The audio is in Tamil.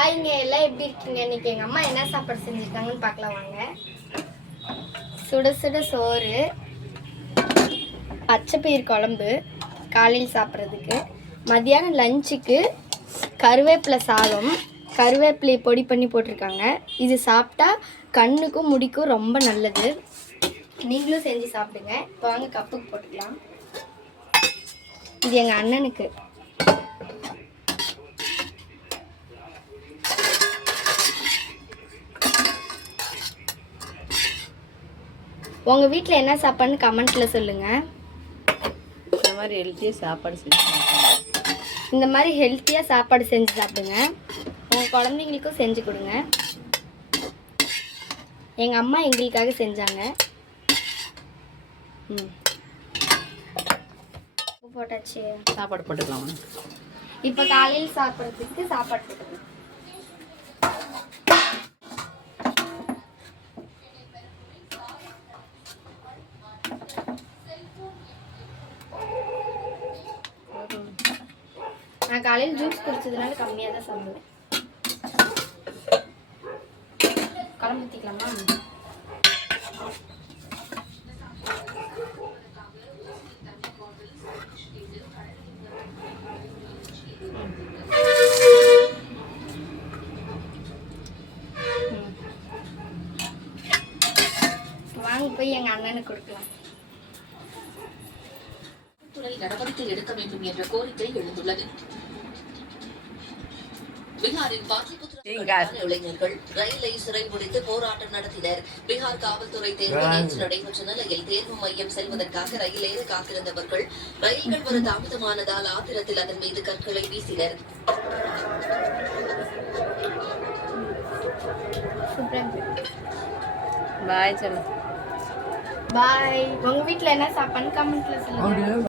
ஹாய்ங்க, எல்லாம் எப்படி இருக்கீங்க? இன்னைக்கு எங்கள் அம்மா என்ன சாப்பாடு செஞ்சுருக்காங்கன்னு பார்க்கலாம் வாங்க. சுட சுட சோறு, பச்சைப்பயிர் குழம்பு காலையில் சாப்பிட்றதுக்கு, மதியானம் லஞ்சுக்கு கருவேப்பிலை சாதம், கருவேப்பிலையை பொடி பண்ணி போட்டிருக்காங்க. இது சாப்பிட்டா கண்ணுக்கும் முடிக்கும் ரொம்ப நல்லது. நீங்களும் செஞ்சு சாப்பிடுங்க. இப்போ வாங்க கப்புக்கு போட்டுக்கலாம். இது எங்கள் அண்ணனுக்கு. உங்கள் வீட்டில் என்ன சாப்பாடுன்னு கமெண்ட்டில் சொல்லுங்கள். இந்த மாதிரி ஹெல்த்தியாக சாப்பாடு செஞ்சு இந்த மாதிரி ஹெல்த்தியாக சாப்பாடு செஞ்சு சாப்பிடுங்க. உங்கள் குழந்தைங்களுக்கும் செஞ்சு கொடுங்க. எங்கள் அம்மா எங்களுக்காக செஞ்சாங்க. போட்டாச்சு. சாப்பாடு போட்டுக்கலாம். இப்போ காலையில் சாப்பிட்றதுக்கு சாப்பாடு போட்டுக்கலாம். நான் காலையில் ஜூஸ் குடிச்சதுனால கம்மியாக தான் சாப்பிடுவேன். குழம்பு ஊற்றிக்கலாமா? வாங்க போய் எங்கள் அண்ணனுக்கு கொடுக்கலாம். துறை நடவடிக்கை எடுக்க வேண்டும் என்ற கோரிக்கை எழுந்துள்ளது. பீகாரின் பாட்லிபுத்திர இளைஞர்கள் ரயிலை சிறைபிடித்து போராட்டம் நடத்தினர். பீகார் காவல்துறை தேர்வு நேற்று நடைபெற்ற நிலையில் தேர்வு மையம் செல்வதற்காக ரயில் ஏற காத்திருந்தவர்கள் ரயில்கள் வர தாமதமானதால் ஆத்திரத்தில் அதன் மீது கற்களை வீசினர். பாய் சொல்லு. பாய். உங்க வீட்டில் என்ன சாப்பாடுன்னு கமெண்ட்ல சொல்லுங்க.